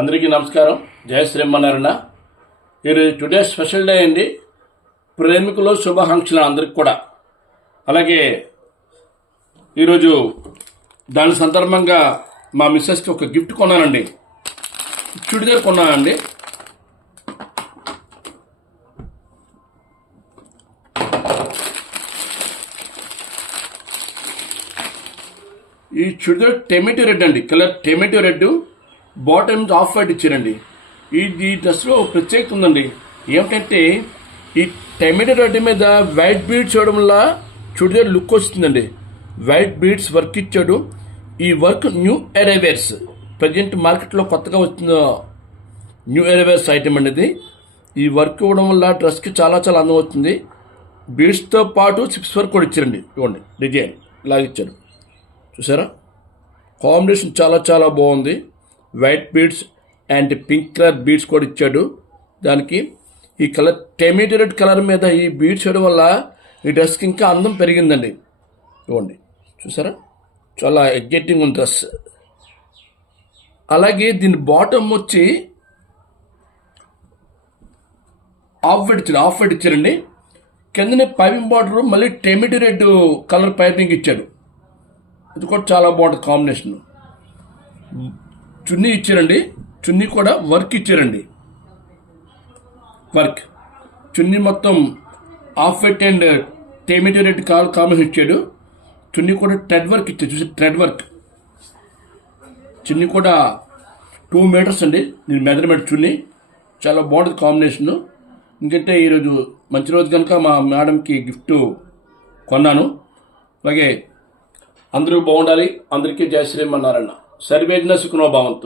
అందరికీ నమస్కారం. జయ శ్రీమన్నారాయణ. ఈరోజు టుడే స్పెషల్ డే అండి. ప్రేమికులు శుభాకాంక్షలు అందరికి కూడా. అలాగే ఈరోజు దాని సందర్భంగా మా మిస్సెస్కి ఒక గిఫ్ట్ కొన్నానండి. చుడిదార్ కొన్నానండి. ఈ చుడిదార్ టొమాటో రెడ్ అండి, colour tomato red, bottom off white ఇచ్చారండి. ఈ డ్రెస్లో ప్రత్యేకత ఉందండి. ఏమిటంటే ఈ టొమాటో రెడ్ మీద వైట్ బీడ్స్ చేయడం వల్ల చుడిదార్ లుక్ వస్తుందండి. వైట్ బీడ్స్ వర్క్ ఇచ్చాడు. ఈ వర్క్ న్యూ అరైవల్స్, ప్రజెంట్ మార్కెట్లో కొత్తగా వచ్చిన న్యూ అరైవల్స్ ఐటమ్ అండి. ఈ వర్క్ ఇవ్వడం వల్ల డ్రెస్కి చాలా చాలా అందం వస్తుంది. బీడ్స్తో పాటు సిప్స్ వర్క్ కూడా ఇచ్చారండి. ఇవ్వండి, డిజైన్ ఇలాగ ఇచ్చారు, చూసారా? కాంబినేషన్ చాలా చాలా బాగుంది. White beads and pink colour beads కూడా ఇచ్చాడు. దానికి ఈ కలర్ టొమాటో రెడ్ కలర్ మీద ఈ బీడ్స్ చేయడం వల్ల ఈ డ్రెస్కి ఇంకా అందం పెరిగిందండి. ఇవ్వండి, చూసారా? చాలా ఎగ్జైటింగ్ ఉంది డ్రెస్. అలాగే దీని బాటమ్ వచ్చి ఆఫ్ వైట్ ఇచ్చారండి. కిందనే పైపింగ్ బార్డర్ మళ్ళీ టొమాటో రెడ్ కలర్ పైపింగ్ ఇచ్చాడు. ఇది కూడా చాలా బాగుంటుంది కాంబినేషన్. చున్నీ ఇచ్చారండి. చున్నీ కూడా వర్క్ ఇచ్చారండి. వర్క్ చున్నీ మొత్తం off white and tomato red combination ఇచ్చాడు. చున్నీ కూడా థ్రెడ్ వర్క్ ఇచ్చాడు. చూసి థ్రెడ్ వర్క్. చున్నీ కూడా 2 మీటర్స్ అండి. నేను మెజర్మెంట్ చున్నీ చాలా బాగుంటుంది కాంబినేషన్. ఎందుకంటే ఈరోజు మంచి రోజు కనుక మా మేడంకి గిఫ్ట్ కొన్నాను. అలాగే అందరూ బాగుండాలి. అందరికీ జయ శ్రీమన్నారాయణ. సర్వేజన సుఖనో భవంతు.